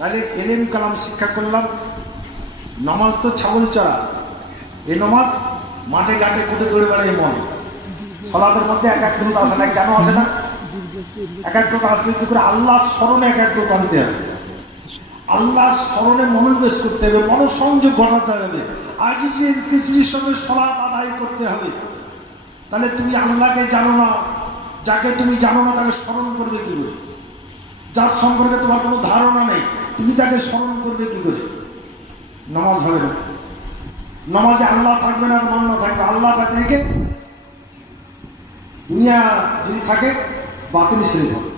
তাহলে এলেম কালাম শিক্ষা করলাম। নামাজ তো ছাগল চড়া, এই নামাজ মাঠে ঘাটে কুটে দৌড়ে বেড়াই মন। সলাতের মধ্যে একাগ্রতা আসে না, কেন আসে না? একাগ্রতা আসলে কি করে? আল্লাহর স্মরণে একাগ্রতা আনতে হবে, আল্লাহর স্মরণে মনোনিবেশ করতে হবে, মনোসংযোগ ঘটাতে হবে, আজিজের কিসির সঙ্গে সলাত আদায় করতে হবে। তাহলে তুমি আল্লাহকে জানো না, যাকে তুমি জানো না তাকে স্মরণ করবে কি করে? যার সম্পর্কে তোমার কোনো ধারণা নেই তুমি তাকে স্মরণ করবে কি করে? নামাজ হবে না। নামাজে আল্লাহ থাকবে না, মন না থাকবে। আল্লাহ বাতিলকে দুনিয়া যদি থাকে বাতিল শরীফ হবে।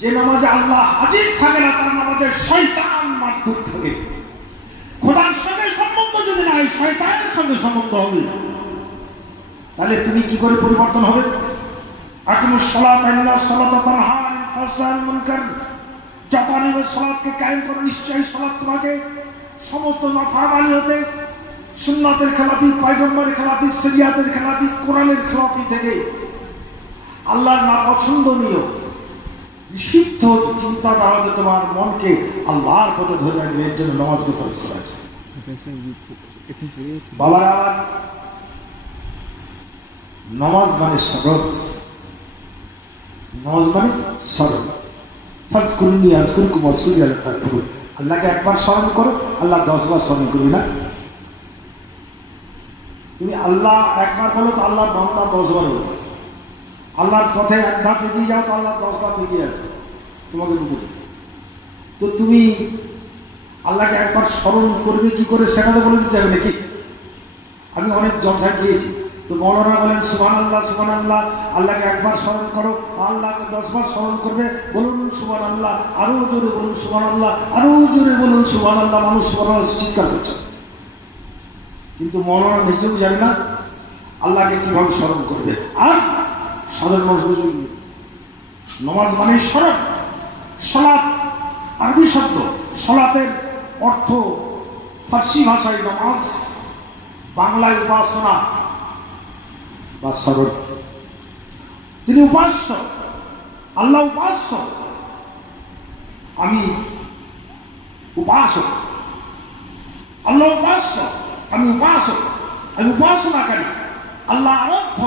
যে নামাজে আল্লাহ হাজির থাকে না তার নামাজে শয়তান মারধর থাকে। খোদার সঙ্গে সম্বন্ধ যদি না হয় শয়তানের সঙ্গে সম্বন্ধ হবে। তাহলে তুমি কি করে পরিবর্তন হবে? আকিমুস সালাত ইন্নাস সালাতা তানহা আনিল ফাহশাই ওয়াল মুনকার। যথানিবে সালাতকে কায়েম করো, নিশ্চয়ই সালাত তোমাকে সমস্ত নাফরমানি হতে, সুন্নাতের খেলাফি, পয়গম্বরের খেলাফি, শরিয়াতের খেলাফি, কোরআনের খেলাফি থেকে, আল্লাহর নাপছন্দনীয় নিষিদ্ধ চিন্তাধারাতে তোমার মনকে আল্লাহর পথে ধরে রাখবে। এর জন্য নামাজকে পরিষ্কার আছে। বাবারা, নামাজ মানে সরল, নামাজ মানে সরল। ফাজকুরনি আযকুরকুম ওয়াশকুরু লা তাকফুরুন। আল্লাহকে একবার স্মরণ করো, আল্লাহ 10 বার স্মরণ করবে না। তুমি আল্লাহ একবার বলো তো আল্লাহ বান্দা 10 বার বলো। আল্লাহর পথে এক ধাপ এগিয়ে যাও তো আল্লাহ 10 ধাপ এগিয়ে আসবে তোমাকে বুঝে। তো তুমি আল্লাহকে একবার স্মরণ করবে কি করে সেটা তো বলে দিতে হবে নাকি? আমি অনেক জলসায় গিয়েছি, তো মৌলানা বলেন সুবহানাল্লাহ সুবহানাল্লাহ, আল্লাহকে একবার স্মরণ করো, আল্লাহকে 10 বার স্মরণ করবে। বলুন সুবহানাল্লাহ, আরো জোরে বলুন সুবহানাল্লাহ, আরো জোরে বলুন সুবহানাল্লাহ। মানুষ সুবহানাল্লাহ চিৎকার করছে, কিন্তু মৌলানা নিজেও জানে না আল্লাহকে কিভাবে স্মরণ করবে। আর সাধারণ মানুষ বুঝবে নামাজ মানে স্মরণ। সালাত আরবি শব্দ, সালাতের অর্থ ফার্সি ভাষায় নামাজ, বাংলায় উপাসনা বা স্মরণ। তিনি উপাস্য, আল্লাহ উপাস্য, আমি উপাসক। আল্লাহ উপাস্য, আমি উপাসক, আমি উপাসনাকারী। আল্লাহ আরাধ্য,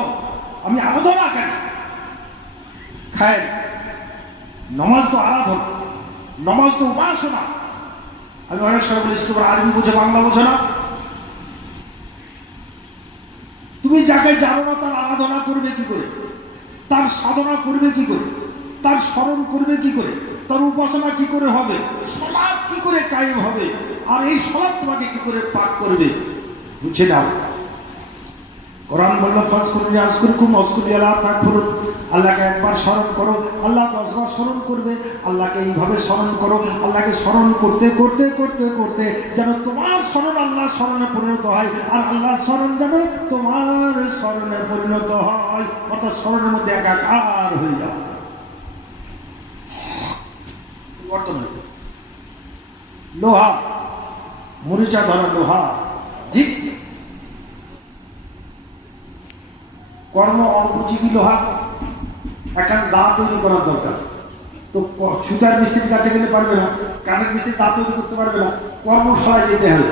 আমি আরাধনাকারী। খায় নামাজ তো আরাধনা, নামাজ তো উপাসনা। আমি অনেক সময় বলি তোমার আরবি বুঝে বাংলা বোঝে না। তুমি যাকে জানো না তার আরাধনা করবে কি করে? তার সাধনা করবে কি করে? তার স্মরণ করবে কি করে? তার উপাসনা কি করে হবে? সালাত কি করে কায়েম হবে? আর এই সালাত তোমাকে কি করে পাক করবে? বুঝে নাও। কোরআন বলল ফাজকুরনি আযকুরকুম ওয়াশকুরু লা তাকফুরুন। আল্লাহকে একবার স্মরণ করো, আল্লাহ 10 বার স্মরণ করবে। আল্লাহকে এইভাবে স্মরণ করো, আল্লাহকে স্মরণ করতে করতে করতে করতে যেন তোমার স্মরণ আল্লাহর স্মরণে পরিণত হয়, আর আল্লাহর স্মরণ যেন তোমার স্মরণে পরিণত হয়। অর্থাৎ স্মরণের মধ্যে একাকার হয়ে যাও। লোহা, মরিচা ধরা লোহা, ঠিক কর্ম অনুপযোগী লোহা, এখন দা তৈরি করার দরকার। তো সুতার মিস্ত্রির কাছে গেলে পারবে না, কাঠের মিস্ত্রি দা তৈরি করতে পারবে না, কর্মশালায় যেতে হবে।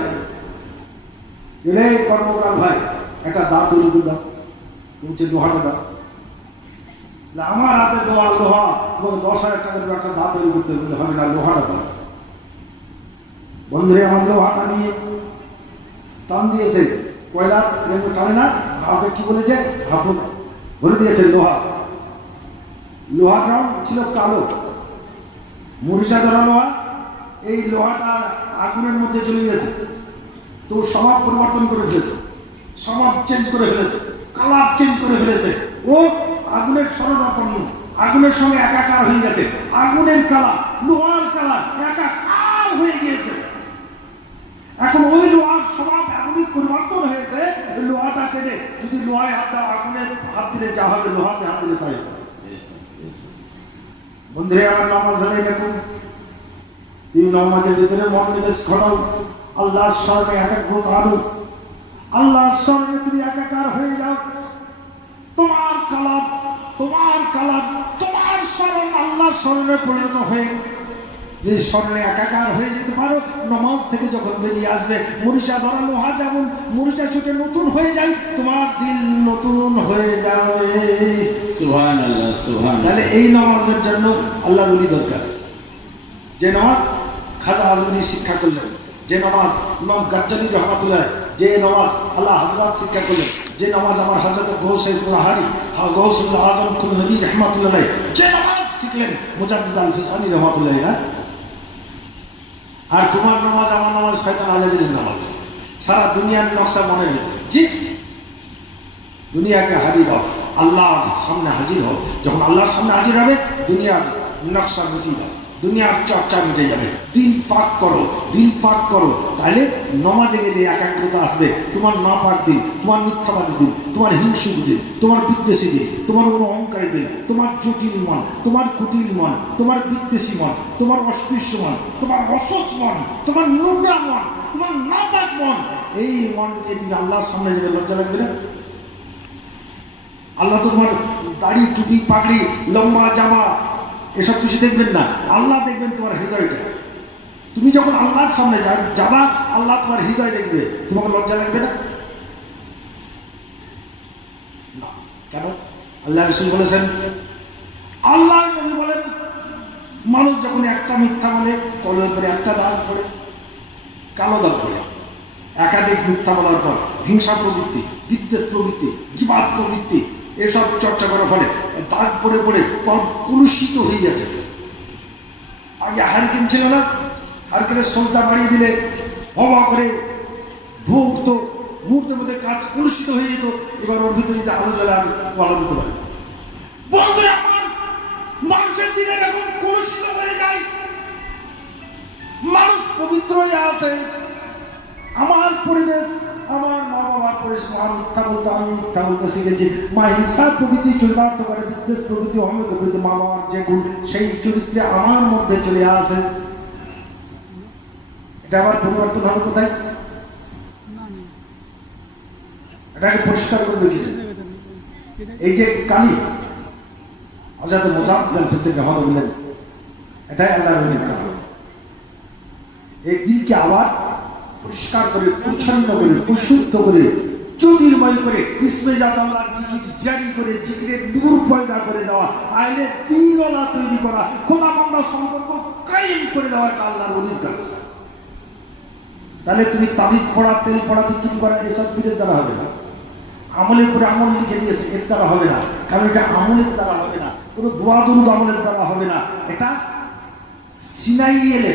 গেলে কর্মকার ভাই একটা দা তৈরি করে দাও, বলছে লোহাটা দাও। আমার হাতে দেওয়া লোহা 10,000 টাকা দিয়ে একটা দা তৈরি করতে হবে না, লোহাটা দাও। বন্ধুরে আমার লোহাটা নিয়ে টান দিয়েছে, কয়লা টানে না, ভাবে কি বলেছে, ভাবুন বলে দিয়েছে লোহা। লোহার রং ছিল কালো, মরিচা ধরা লোহা। এই লোহাটা আগুনের মধ্যে চলে গেছে, তো স্বভাব পরিবর্তন করে ফেলেছে, স্বভাব চেঞ্জ করে ফেলেছে, কালার চেঞ্জ করে ফেলেছে। ও আগুনের শরণাপন্ন, আগুনের সঙ্গে একাকার হয়ে গেছে। আগুনের কালার, লোহার কালার একাকার হয়ে গিয়েছে। এখন ওই লোহার স্বভাব এমনই পরিবর্তন হয়েছে, লোহাটা কেটে যদি লোহায় হাত দাও, আগুনের হাত দিলে যা হবে, লোহাতে হাত দিলে তাই। বন্ধুরে আমার নামাজ হলে দেখুন, তুমি নামাজের ভিতরে মনোনিবেশ ঘটাও, আল্লাহর স্মরণে একাগ্রতা আনো, আল্লাহর স্মরণে তুমি একাকার হয়ে যাও। তোমার কালাম, তোমার কালাম, তোমার স্মরণ আল্লাহর স্মরণে পরিণত হয়ে যদি স্মরণে একাকার হয়ে যেতে পারো, নমাজ থেকে যখন বেরিয়ে আসবে মরিচা ধরা লোহা যেমন মরিচা ছুটে নতুন হয়ে যায়, তোমার দিল নতুন হয়ে যাবে। সুবহানাল্লাহ, সুবহানাল্লাহ। তাহলে এই নামাজের জন্য আল্লাহর ওলি দরকার। যে নামাজ খাজা আজমি শিক্ষা করলেন, যে নামাজ ইমাম গাজ্জালি রহমাতুল্লাহ, যে নামাজ আল্লাহ হযরত শিক্ষা করলেন, যে নামাজ আমার হযরত গৌসে কুলাহারি গৌসুল আজম খুলনবী রহমাতুল্লাহ যে নামাজ শিখলেন মুজাদ্দিদ আল ফিসানি রহমাতুল্লাহ না। আর তোমার নামাজ আমার নামাজ শয়তান আজাজিরের নামাজ, সারা দুনিয়ার নকশা মনের ভিতরে। জি, দুনিয়াকে হারিয়ে দাও, আল্লাহর সামনে হাজির হও। যখন আল্লাহর সামনে হাজির হবে দুনিয়ার নকশা মিটিয়ে দাও, দুনিয়ার চর্চা মিটে যাবে। দিল পাক করো, দিল পাক করো, তাহলে নমাজে গেলে একাগ্রতা আসবে। তোমার না পাক দিন, তোমার মিথ্যাবাদী দিন, তোমার হিংসুক দিন, তোমার বিদ্বেষী দিন, তোমার অহংকারী দিন, তোমার জটিল মন, তোমার কুটিল মন, তোমার বিদ্বেষী মন, তোমার অস্পৃশ্য মন, তোমার অসৎ মন, তোমার নোংরা মন, তোমার না পাক মন, এই মন নিয়ে তুমি আল্লাহর সামনে যাবে, লজ্জা লাগবে না? আল্লাহ তো তোমার দাড়ি টুপি পাগড়ি লম্বা জামা এসব কিছু দেখবেন না, আল্লাহ দেখবেন তোমার হৃদয়টা। তুমি যখন আল্লাহর সামনে যাবা, আল্লাহ তোমার হৃদয় দেখবে, তোমাকে লজ্জা লাগবে না? কেন? আল্লাহ রাসূল বলেছেন, আল্লাহ নবী বলেন, মানুষ যখন একটা মিথ্যা বলে কলের উপরে একটা দাগ পড়ে, কালো দাগ পড়ে। একাধিক মিথ্যা বলার পর হিংসা প্রবৃত্তি, বিদ্বেষ প্রবৃত্তি, গীবাত প্রবৃত্তি এসব চর্চা করার ফলে দাগ পড়ে পড়ে কলুষিত হয়ে গেছে। আগে হারকিন ছিল না, হারকিনের সলতা বাড়িয়ে দিলে হওয়া করে ধোঁয়া উঠতো, মুহূর্তের মধ্যে কাজ কলুষিত হয়ে যেত। এবার ওর ভিতরে যদি আলো জ্বলে আমি আলো দিতে পারি। বন্ধুরা আমার, মানুষের দিনে এখন কলুষিত হয়ে যায়, মানুষ পবিত্র হয়ে আসে। আমার পরিবেশ, আমার মা বাবার পরিবেশ, আমি মিথ্যা বলতে, আমি মিথ্যা বলতে শিখেছি। মা হিংসা প্রকৃতি চরিতার্থ করে, বিদ্বেষ প্রকৃতি অমিত প্রকৃতি, মা বাবার যে গুণ সেই চরিত্রে আমার মধ্যে চলে আসে। এটা আবার পরিবর্তন হবে কোথায়? এটাকে পরিষ্কার করে দেখিয়েছে এই যে কালী হযরত মুজাদ্দিদ আল ফিসানি রহমাতুল্লাহ, এটাই আল্লাহর ওলির কাজ। এই দিলকে আবার পরিষ্কার করে, পরিচ্ছন্ন করে, পরিশুদ্ধ করে, জ্যোতির্ময় করে, ইসমে জাত আল্লাহর জিকির জারি করে, জিকিরের নূর পয়দা করে দেওয়া, আইলে দিলওয়ালা তৈরি করা, খোদা বান্দা সম্পর্ক কায়েম করে দেওয়া, এটা আল্লাহর ওলির কাজ। তাহলে তুমি তাবিজ পড়া, তেল পড়া, বিক্রি করা এসব পীরের দ্বারা হবে না। আমলের করে আমল লিখে দিয়েছে, এর দ্বারা হবে না, কারণ এটা আমলের দ্বারা হবে না, কোনো দোয়া দরুদ আমলের দ্বারা হবে না। এটা সিনাই এলে,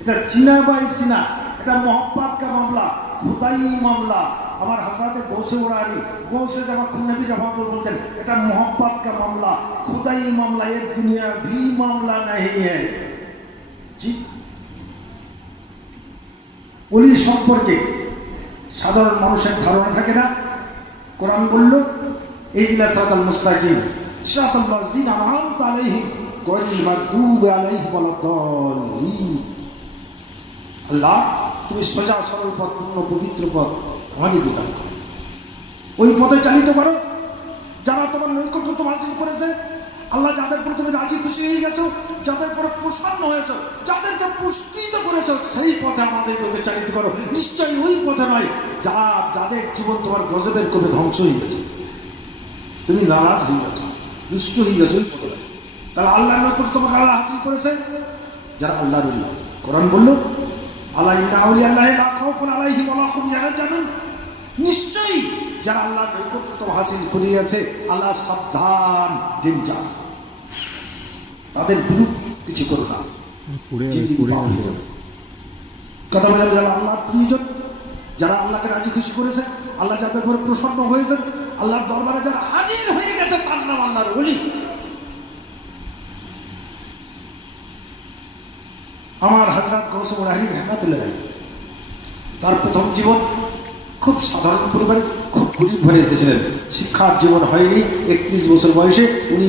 এটা সিনা বাই সিনা, এটা মোহাম্মদ কা মামলা, খুদাই মামলা। আমার হাসাতে গৌসে ওরারি গৌসে জামা খুনবী জামা বলতেন, এটা মোহাম্মদ কা মামলা, খুদাই মামলা, এর দুনিয়া ভি মামলা नहीं है। জি, ওলি সম্পর্কে সাধারণ মানুষের ধারণা থাকে না। কোরআন বলল, ইহদিনা সিরাতাল মুস্তাকিম সিরাতাল লাযিনা আন'আমতা আলাইহিম গায়রিল মাগদুবি আলাইহিম ওয়ালাদ-দাল্লিন। আল্লাহ, তুমি সোজা সরল পথ, পূর্ণ পবিত্র পথ আমাদের বিধান করো, ওই পথে চালিত করো যারা তোমার নৈকট্য তোমার হাসিল করেছে। আল্লাহ, যাদের উপর তুমি রাজি খুশি হয়ে গেছো, যাদের উপর প্রসন্ন হয়েছ, যাদেরকে পুষ্কৃত করেছ, সেই পথে আমাদেরকে চালিত করো। নিশ্চয়ই ওই পথে নয় যাদের জীবন তোমার গজবের কোপে ধ্বংস হয়ে গেছে, তুমি নারাজ হয়ে গেছো, দুষ্ট হয়ে গেছো, ওই পথে নয়। তাহলে আল্লাহর নৈকট্য তোমাকে আল্লাহ হাসিল করেছে যারা আল্লাহর ওলি। কোরআন বলল, আল্লাহ ইন্না আউলিয়াল্লাহি লা খাউফুন আলাইহিম ওয়া লা হুম ইয়াহজানুন। নিশ্চয়ই যারা আল্লাহর নৈকট্য হাসিল করে গেছে, আল্লাহ সাবধান, জিনজান, তাদের বিরুদ্ধে কিছু করো না। কথা বলে যারা আল্লাহর প্রিয়জন, যারা আল্লাহকে রাজি খুশি করেছে, আল্লাহ যাদের উপরে প্রসন্ন হয়েছেন, আল্লাহর দরবারে যারা হাজির হয়ে গেছে, তার নাম আল্লাহর ওলি। আমার হযরত গৌস ওরাহি রহমাতুল্লাহ আলাইহি, তার প্রথম জীবন খুব সাধারণ পরিবারে, খুব গরিব ঘরে এসেছিলেন। শিক্ষার জীবন হয়নি। 31 বছর বয়সে উনি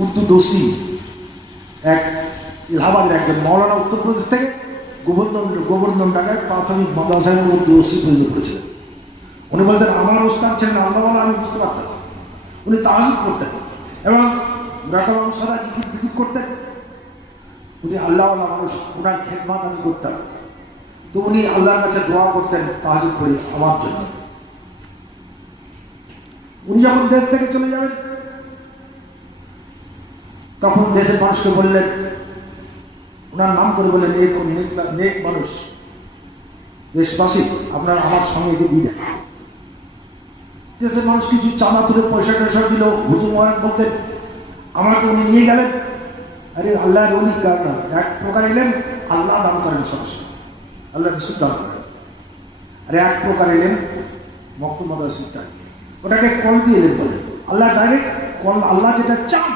উর্দু দোষী, এক ইলাহাবাদের একজন মৌলানা উত্তরপ্রদেশ থেকে গোবর্ধন ঢাকায় প্রাথমিক মাদ্রাসায় উর্দু দোষী তৈরি করেছিলেন। উনি বলতেন, আমার ওস্তাদ ছিলেন আল্লাহওয়ালা, আমি বুঝতে পারতাম। উনি তাহাজ্জুদ করতেন এবং রাকাত অনুসারে জিকির বিকির করতেন। উনি আল্লাহওয়ালা মানুষ, ওনার খেদমাত আমি করতাম। তো উনি আল্লাহর কাছে দোয়া করতেন তাহাজ্জুদ করে আমার জন্য। উনি যখন দেশ থেকে চলে যাবেন তখন দেশের মানুষকে বললেন, ওনার নাম করে বললেন, এই নেক মানুষ, দেশবাসী আপনারা আমার সঙ্গে একে দিয়ে দেন। দেশের মানুষ কিছু চাঁদা তুলে পয়সা টয়সা দিল। হুজুর মহারাজ বলতেন, আমাকে উনি নিয়ে গেলেন। আরে আল্লাহর ওলি কার না, এক প্রকার এলেন আল্লাহ দান করেন সরাসরি, আল্লাহ বিশুদ্ধ দান করেন। আরে এক প্রকার এলেন মক্তমদ সিদ্ধা, ওটাকে কলবি এলেন বলে। আল্লাহ ডাইরেক্ট কল, আল্লাহ যেটা চান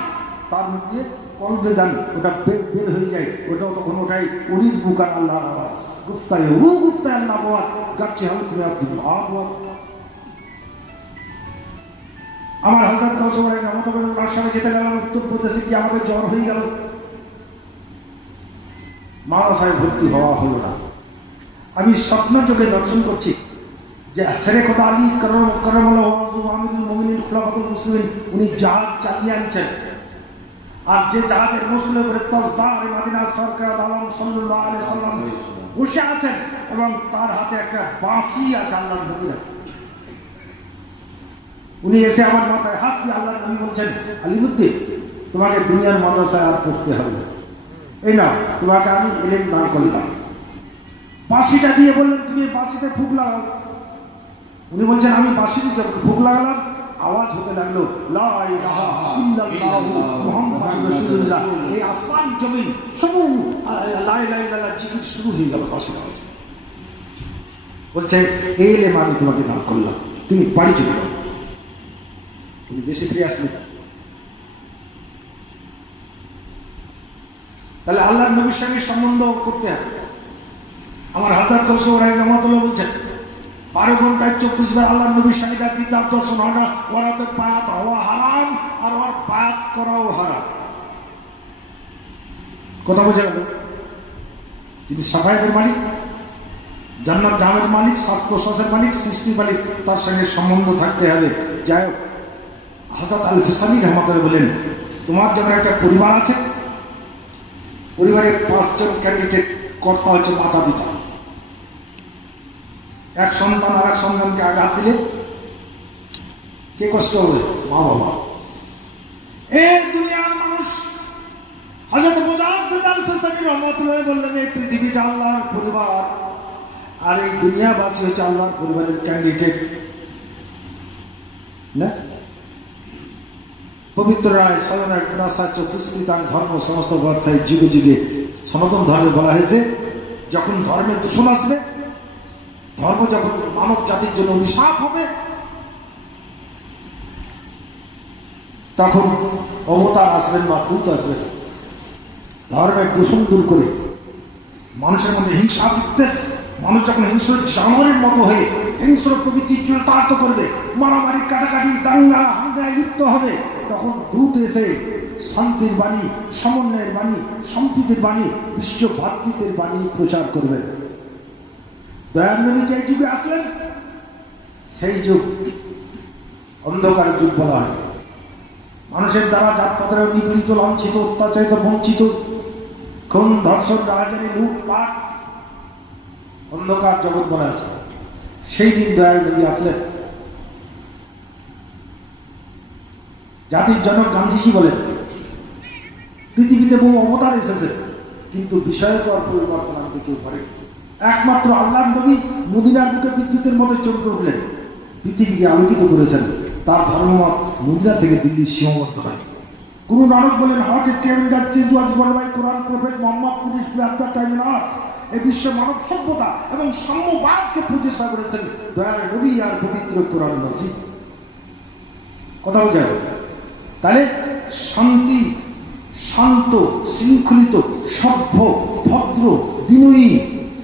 তার মধ্যে কলবে দান, ওটা বের হয়ে যায়। ওটাও তখন ওটাই উনির বুকার আল্লাহর আওয়াজ, গুপ্তায় রু গুপ্তায় আল্লাহ আওয়াজ গাচ্ছে হাল তুমি আব্দুল আওয়াজ। আমার হযরত কাউসার রহমাতুল্লাহ সাথে যেতে গেলাম উত্তরপ্রদেশে, কি আমাদের জ্বর হয়ে গেল, মাদ্রাসায় ভর্তি হওয়া হলো না। আমি স্বপ্ন যোগে দর্শন করছি যে সেরে খোদা আলী করমুল্লাহ আমিরুল মুমিনিন খুলাফাতুল মুসলিমিন উনি জাহাজ চালিয়ে আনছেন। আর যে জাহাজের মুসলিম করে তাজদার মদিনা সরকার আলম সাল্লাল্লাহু আলাইহি সাল্লাম বসে আছেন এবং তার হাতে একটা বাঁশি আছে আল্লাহর নবীর। উনি এসে আমার মাথায় হাত দিয়ে আল্লাহর নবী বলছেন, আলিমুদ্দিন তোমাকে দুনিয়ার মাদ্রাসায় আর পড়তে হবে, এই না তোমাকে আমি এলেম দান করলাম। বাঁশিটা দিয়ে বললেন, তুমি বাঁশিতে ফুক লাগাও। উনি বলছেন, আমি বাঁশিতে ফুক লাগালাম, আওয়াজ হতে লাগলো লা ইলাহা ইল্লাল্লাহু মুহাম্মাদুর রাসূলুল্লাহ। এই আসমান জমিন সব লা ইলাহা ইল্লাল্লাহ জিকির শুরু হয়ে গেল বাঁশির আওয়াজ। বলছে এই এলেম আমি তোমাকে দান করলাম, তুমি বাড়ি চলে যাও। তুমি দেশে ফিরে আসলে তাহলে আল্লাহর নবীর সঙ্গে সম্বন্ধ করতে হবে। আমার হযরত কাউসার রাহমাতুল্লাহ বলছেন, 12 ঘন্টায় 24 বার আল্লাহর নবীর সঙ্গে তার দিদার দর্শন হয় না, ওরাতে বায়াত হওয়া হারাম আর ওর বায়াত করাও হারাম। কথা বোঝা গেল? কিন্তু সাফায়েতের মালিক, জান্নাত জাহানের মালিক, শ্বাস প্রশ্বাসের মালিক, সৃষ্টির মালিক, তার সঙ্গে সম্বন্ধ থাকতে হবে। যাই হোক, হযরত আল ফিসানি রহমাতুল্লাহ বলেন, তোমার যেমন একটা পরিবার আছে, পরিবারের 5 জন ক্যান্ডিডেট কর্তা হচ্ছে মাতা পিতা। এক সন্তান আর এক সন্তানকে আঘাত দিলে কে কষ্ট হবে? মা বাবা। এই দুনিয়ার মানুষ হযরত মুজাদ্দিদ আল ফিসানি রহমাতুল্লাহ বললেন, এই পৃথিবীটা আল্লাহর পরিবার আর এই দুনিয়াবাসী হচ্ছে আল্লাহর পরিবারের ক্যান্ডিডেট না? পবিত্র রায় সয়নের গুণাচার্য দুষ্কৃতাং ধর্ম সমস্ত অর্থায় যুগে যুগে সনাতন ধর্মে বলা হয়েছে, যখন ধর্মের দূষণ আসবে, ধর্ম যখন মানব জাতির জন্য অভিশাপ হবে, তখন অবতার আসবেন বা দূত আসবেন ধর্মের দূষণ দূর করে। মানুষের মধ্যে হিংসা বিদ্বেষ, মানুষ যখন হিংস্র জানোয়ারের মতো হয়ে হিংস্র প্রকৃতির চরিতার্থ করবে, মারামারি কাটাকাটি দাঙ্গা হাঙ্গায় লিপ্ত হবে, তখন দূত এসে শান্তির বাণী, সমন্বয়ের বাণী, সম্প্রীতির বাণী, বিশ্ব ভ্রাতৃত্বের বাণী প্রচার করবে। দয়ার নবী যে যুগে আসলেন সেই যুগ অন্ধকারের যুগ বলা হয়। মানুষের দ্বারা জাতপাতের নিপীড়িত, লাঞ্ছিত, অত্যাচারিত, বঞ্চিত, খুন, ধর্ষণ, রাজারি, লুটপাট, অন্ধকার জগৎ বলা আছে। সেই দিন দয়ার নবী আসলেন। জাতির জনক গান্ধীজি বলেন, পৃথিবীতে বহু অবতার এসেছে কিন্তু বিষয়কর পরিবর্তন আনতে কেউ পারে। একমাত্র আল্লাহর নবী মদিনার বুকে বিদ্যুতের মতো চমকে উঠলেন, পৃথিবীকে আলোকিত করেছেন। তার ধর্মমত মদিনা থেকে দিল্লির সীমাবদ্ধ নয়। গুরু নানক বলেন, how it came that change was born by Quran prophet Muhammad police at the time on earth. এই বিশ্ব মানব সভ্যতা এবং সাম্যবাদকে প্রতিষ্ঠা করেছেন দয়ার নবী আর পবিত্র কোরআন মজিদ। কথা বোঝা গেল? তাহলে শান্তি, শান্ত, শৃঙ্খলিত, সভ্য, ভদ্র, বিনয়ী,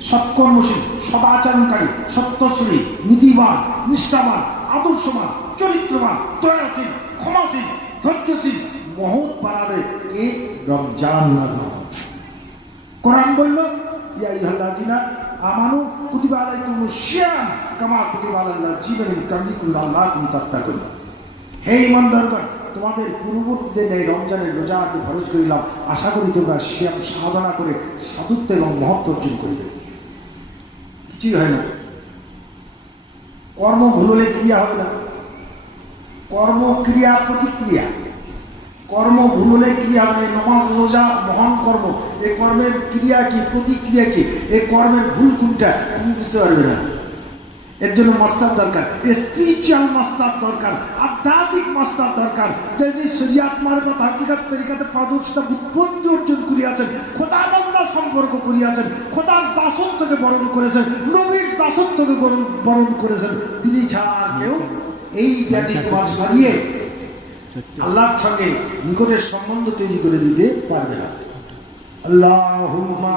সৎকর্মশীল, সদাচরণকারী, সত্যশ্রী, নীতিবান, নিষ্ঠাবান, আদর্শবান, চরিত্রবান, দয়াশীল, ক্ষমাশীল, ধৈর্যশীল, মহৎ বানাবে এ রমজান মাস। কোরআন বলল, ইয়া আইয়ুহাল্লাযীনা আমানু কুতিবা আলাইকুমুশ সিয়াম কামা কুতিবা আলাল লাযীনা মিন ক্বাবলিকুম লাআল্লাকুম তাত্তাকুন। হে ঈমানদারগণ, তোমাদের পূর্ববর্তীদের নেই রমজানের রোজা আমি খরচ করিলাম, আশা করি তোমরা শ্যাম সাধনা করে সাধুত্ব এবং মহত্ব অর্জন করবে। কিছুই হয় না। কর্ম ভুল হলে ক্রিয়া হবে না। কর্ম ক্রিয়া প্রতিক্রিয়া, কর্ম ভুল হলে ক্রিয়া হবে। নামাজ রোজা মহান কর্ম, এই কর্মের ক্রিয়া কি প্রতিক্রিয়া কি, এই কর্মের ভুল কোনটা তুমি বুঝতে পারবে না। এর জন্য মাস্টার দরকার, স্পিরিচুয়াল মাস্টার দরকার, আধ্যাত্মিক মাস্টার দরকার, যিনি শরিয়াত মারফত হাকিকত তরিকাতে পারদর্শিতা বুদ্ধি অর্জন করিয়াছেন, খোদাবন্দা সম্পর্ক করিয়াছেন, খোদার দাসত্বকে বরণ করেছেন, নবীর দাসত্বকে বরণ করেছেন, তিনি ছাড়া আর কেউ এই জ্ঞানী তোমার সারিয়ে আল্লাহর সঙ্গে নিকটের সম্বন্ধ তৈরি করে দিতে পারবে না। আল্লাহুম্মা